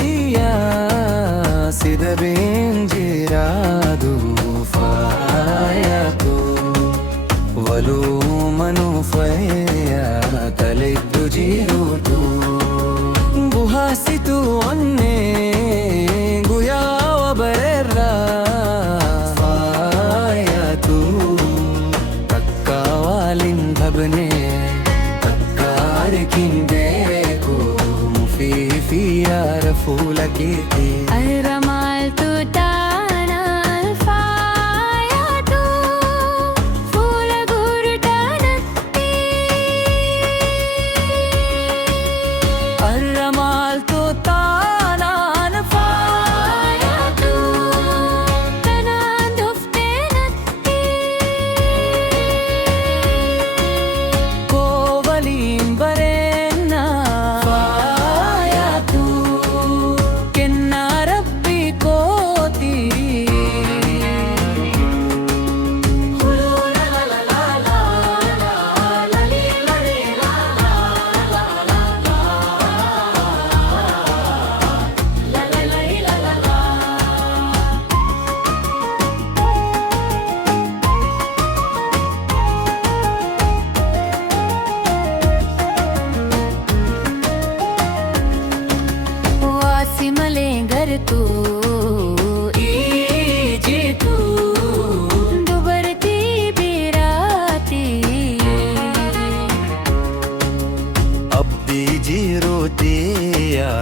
दिया सिद बेंजिरादू फायतू वलू मनु फया तलेद्दु जीरूतू गुहासितू अन्ने गुयाव बरेर्रा फायतू तक्कावालिंधबने तक्कार किंदेको मुफीफिया रफूलकीती الرمال تطانا الفاياتو فول غورتانتي الرمال تطانا الفاياتو تنادفتنتي कोवलीं बरेन्ना फायतू किन्ना रब्बी कोती वासिमलेंगर तू इजी तू दुबरती बिराती अब दीजी रोती या